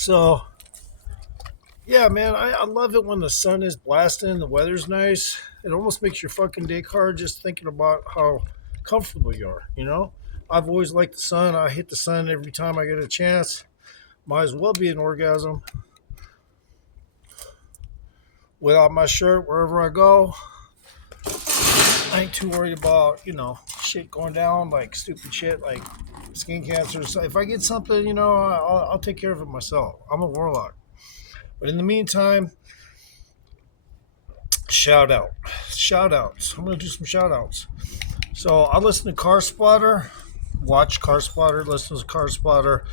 So, yeah, man, I love it when the sun is blasting, the weather's nice. It almost makes your fucking day hard just thinking about how comfortable you are, you know? I've always liked the sun. I hit the sun every time I get a chance. Might as well be an orgasm. Without my shirt, wherever I go, I ain't too worried about, shit going down, like stupid shit, like skin cancer. So if I get something, I'll take care of it myself. I'm a warlock. But in the meantime, shout out. Shout outs. I'm going to do some shout outs. So I listen to Car Spotter, watch Car Spotter, listen to Car Spotter.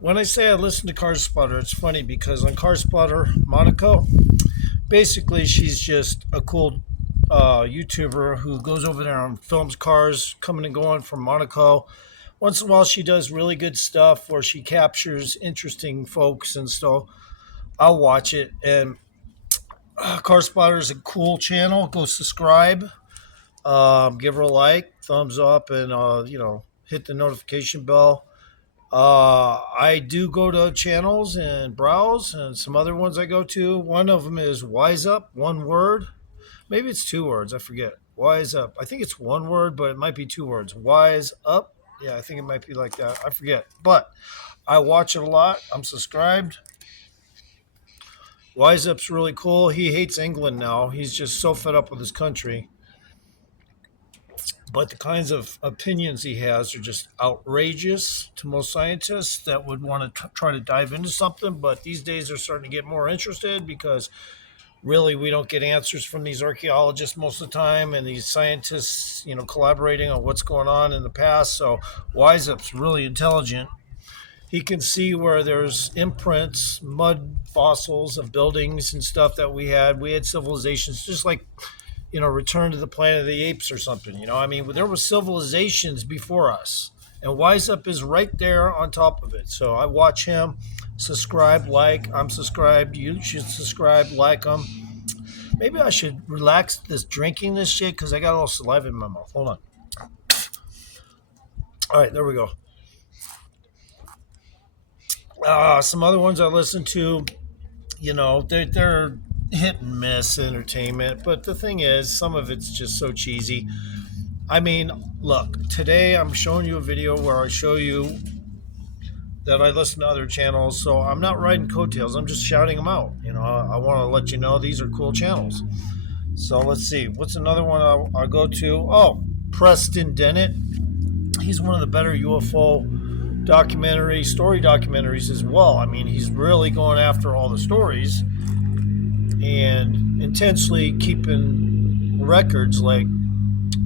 When I say I listen to Car Spotter, it's funny because on Car Spotter, Monaco, basically she's just a cool YouTuber who goes over there and films cars coming and going from Monaco. Once in a while, she does really good stuff where she captures interesting folks and stuff. I'll watch it. And Car Spotter is a cool channel. Go subscribe. Give her a like, thumbs up, and hit the notification bell. I do go to channels and browse, and some other ones I go to. One of them is Wise Up, one word. Maybe it's two words. I forget. Wise Up. I think it's one word, but it might be two words. Wise Up. Yeah, I think it might be like that. I forget. But I watch it a lot. I'm subscribed. Wise Up's really cool. He hates England now. He's just so fed up with his country. But the kinds of opinions he has are just outrageous to most scientists that would want to try to dive into something. But these days they're starting to get more interested because really we don't get answers from these archaeologists most of the time and these scientists, collaborating on what's going on in the past. So Wiseup's really intelligent. He can see where there's imprints, mud fossils of buildings and stuff that we had. We had civilizations just like Return to the Planet of the Apes or something. I mean, there were civilizations before us, and Wise Up is right there on top of it. So I watch him, subscribe, like. I'm subscribed. You should subscribe, like him. Maybe I should relax this drinking this shit because I got all saliva in my mouth. Hold on. All right, there we go. Some other ones I listen to, they're hit and miss entertainment, but the thing is, some of it's just so cheesy. I mean, look, today I'm showing you a video where I show you that I listen to other channels, so I'm not riding coattails. I'm just shouting them out. I want to let you know these are cool channels. So let's see. What's another one I'll go to? Oh, Preston Dennett. He's one of the better UFO story documentaries as well. I mean, he's really going after all the stories and intensely keeping records like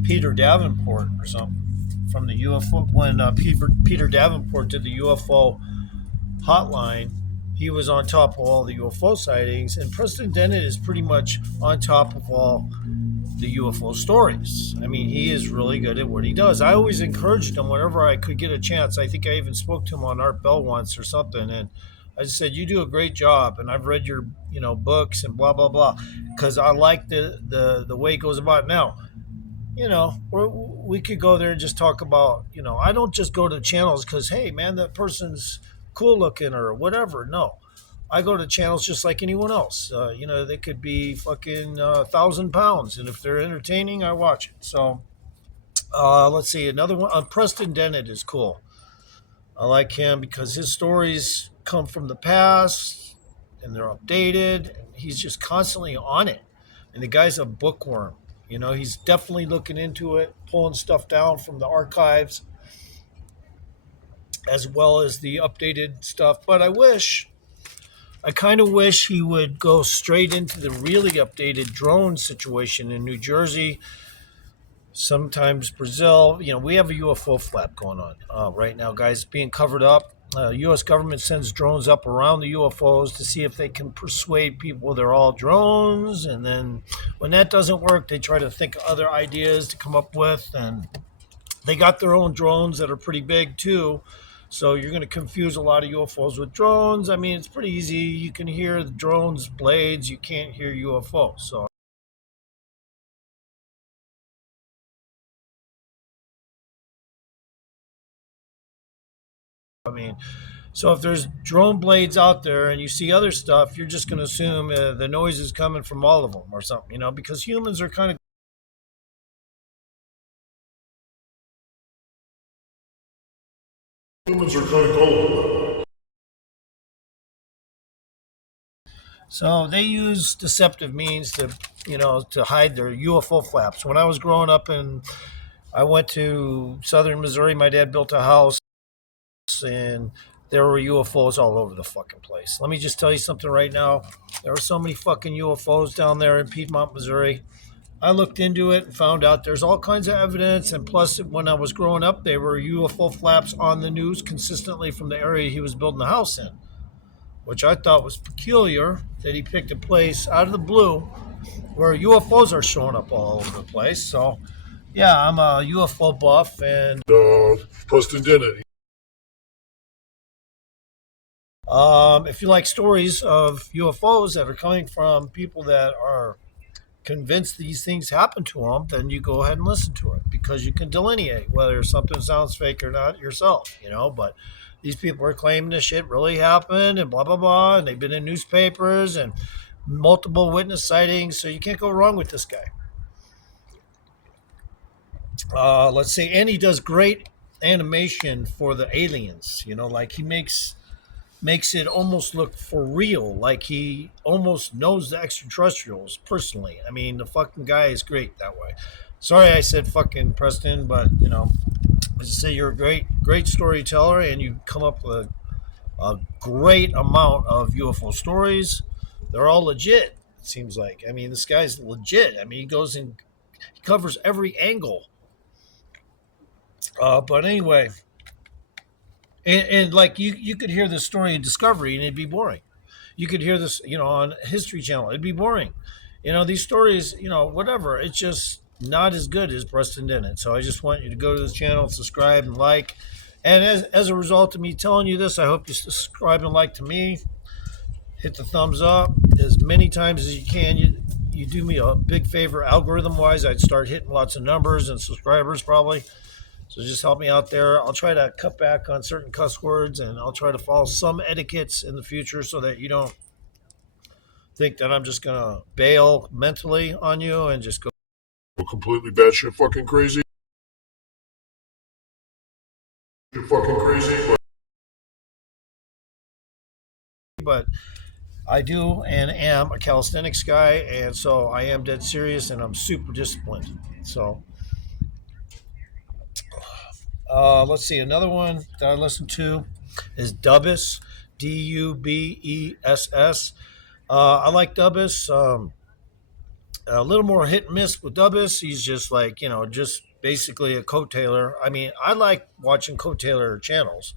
Peter Davenport or something from the UFO. When Peter Davenport did the UFO hotline, he was on top of all the UFO sightings, and Preston Dennett is pretty much on top of all the UFO stories. I mean, he is really good at what he does. I always encouraged him whenever I could get a chance. I think I even spoke to him on Art Bell once or something, and I just said, "You do a great job, and I've read your books and blah blah blah," because I like the way it goes about now. We could go there and just talk about, I don't just go to channels because, hey, man, that person's cool looking or whatever. No, I go to channels just like anyone else. They could be fucking 1,000 pounds. And if they're entertaining, I watch it. So let's see. Another one. Preston Dennett is cool. I like him because his stories come from the past and they're updated. He's just constantly on it. And the guy's a bookworm. He's definitely looking into it, pulling stuff down from the archives as well as the updated stuff. But I kind of wish he would go straight into the really updated drone situation in New Jersey, sometimes Brazil. We have a UFO flap going on right now, guys, being covered up. U.S. government sends drones up around the UFOs to see if they can persuade people they're all drones. And then when that doesn't work, they try to think of other ideas to come up with. And they got their own drones that are pretty big, too. So you're going to confuse a lot of UFOs with drones. I mean, it's pretty easy. You can hear the drones' blades. You can't hear UFOs. So I mean, So if there's drone blades out there and you see other stuff, you're just going to assume the noise is coming from all of them or something, because humans are kind of. Humans are kind of gullible. So they use deceptive means to hide their UFO flaps. When I was growing up and I went to southern Missouri, my dad built a house and there were UFOs all over the fucking place. Let me just tell you something right now. There were so many fucking UFOs down there in Piedmont, Missouri. I looked into it and found out there's all kinds of evidence. And plus, when I was growing up, there were UFO flaps on the news consistently from the area he was building the house in, which I thought was peculiar that he picked a place out of the blue where UFOs are showing up all over the place. So, yeah, I'm a UFO buff. And Preston Dennett. if you like stories of UFOs that are coming from people that are convinced these things happen to them, then you go ahead and listen to it because you can delineate whether something sounds fake or not yourself. But these people are claiming this shit really happened and blah, blah, blah. And they've been in newspapers and multiple witness sightings. So you can't go wrong with this guy. Let's see. And he does great animation for the aliens. Like he makes it almost look for real, like he almost knows the extraterrestrials personally. I mean, the fucking guy is great that way. Sorry I said fucking Preston, but as I say, you're a great storyteller and you come up with a great amount of UFO stories. They're all legit, it seems like. I mean, this guy's legit. I mean, he goes and he covers every angle. But anyway, and like you could hear this story in Discovery and it'd be boring. You could hear this, on History Channel. It'd be boring. These stories, whatever. It's just not as good as Preston Dennett. So I just want you to go to this channel, subscribe, and like. And as a result of me telling you this, I hope you subscribe and like to me. Hit the thumbs up as many times as you can. You do me a big favor, algorithm-wise. I'd start hitting lots of numbers and subscribers probably. So just help me out there. I'll try to cut back on certain cuss words and I'll try to follow some etiquettes in the future so that you don't think that I'm just going to bail mentally on you and just go completely batshit fucking crazy. You're fucking crazy. But I do and am a calisthenics guy, and so I am dead serious and I'm super disciplined. So let's see. Another one that I listen to is DUBESS, DUBESS. I like DUBESS. A little more hit and miss with DUBESS. He's just like, just basically a coattailer. I mean, I like watching coattailer channels,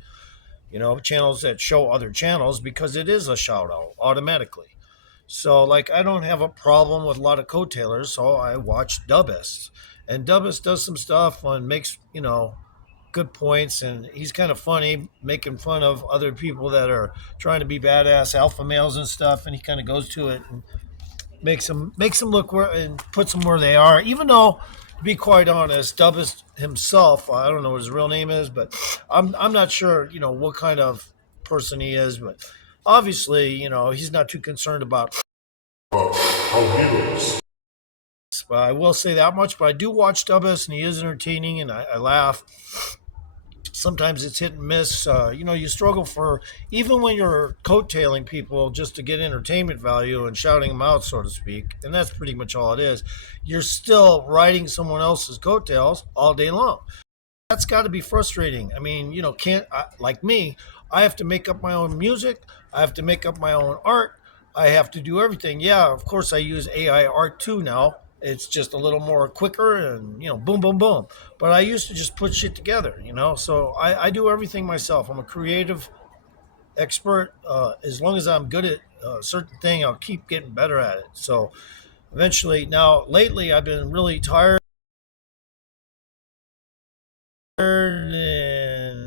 channels that show other channels because it is a shout out automatically. So, like, I don't have a problem with a lot of coattailers, so I watch DUBESS. And DUBESS does some stuff and makes, good points, and he's kind of funny, making fun of other people that are trying to be badass alpha males and stuff, and he kind of goes to it and makes them look where and puts them where they are. Even though, to be quite honest, DUBESS himself, I don't know what his real name is, but I'm not sure, what kind of person he is, but obviously, he's not too concerned about how he looks. But I will say that much. But I do watch DUBESS, and he is entertaining, and I laugh. Sometimes it's hit and miss. You struggle for, even when you're coattailing people just to get entertainment value and shouting them out, so to speak, and that's pretty much all it is. You're still riding someone else's coattails all day long. That's got to be frustrating. I mean, like me, I have to make up my own music. I have to make up my own art. I have to do everything. Yeah, of course, I use AI art too now. It's just a little more quicker and, boom, boom, boom. But I used to just put shit together, So I do everything myself. I'm a creative expert. As long as I'm good at a certain thing, I'll keep getting better at it. So eventually, now lately, I've been really tired. And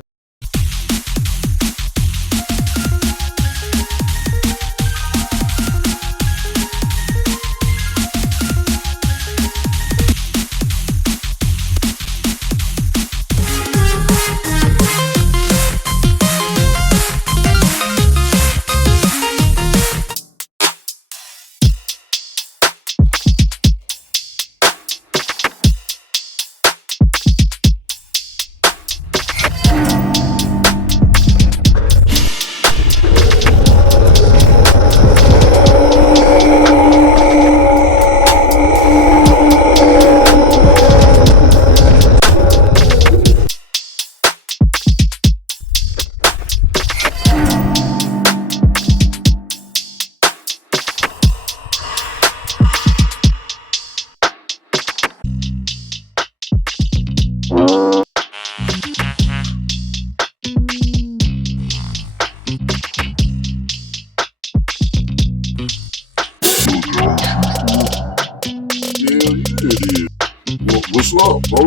What's up, bro?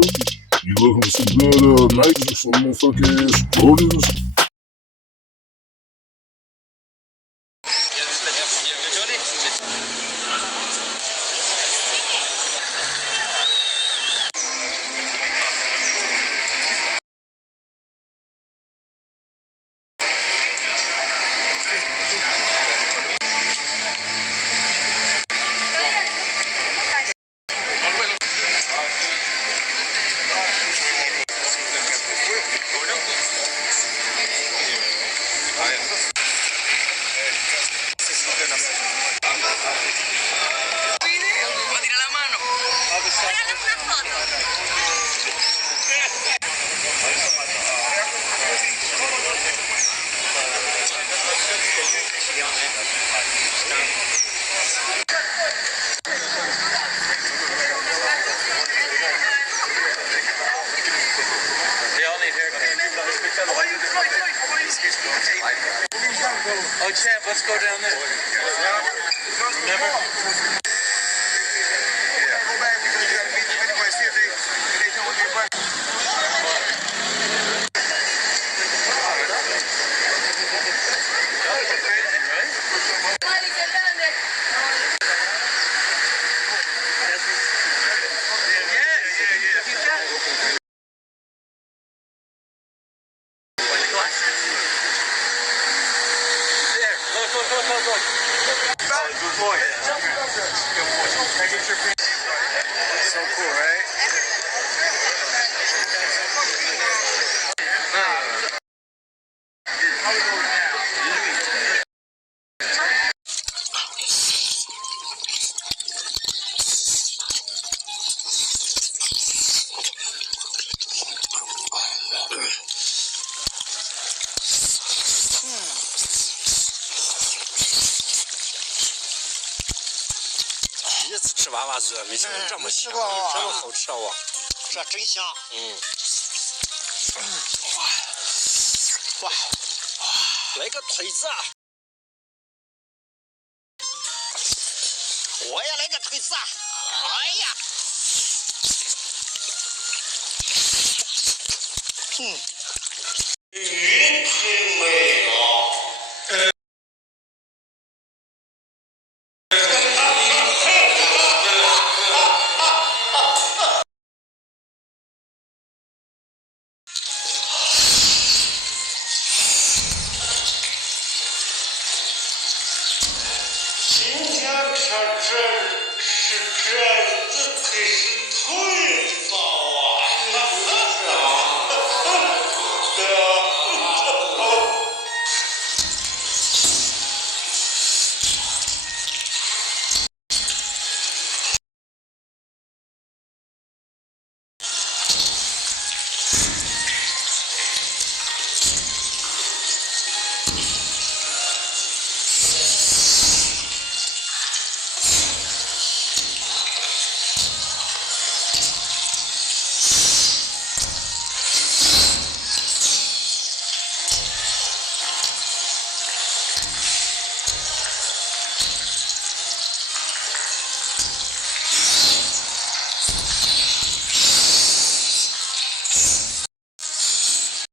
You looking for some good Nikes or some motherfucking Jordans? Oh, champ, let's go down there. Remember? Go back because you got to meet them anyway. See if they know what they're running. Crazy, right? Yeah. Look. Good boy. So cool, right?第一次吃娃娃鱼，没想到这么香，这么好吃啊！这真香。哇，来个腿子，我也来个腿子。哎呀，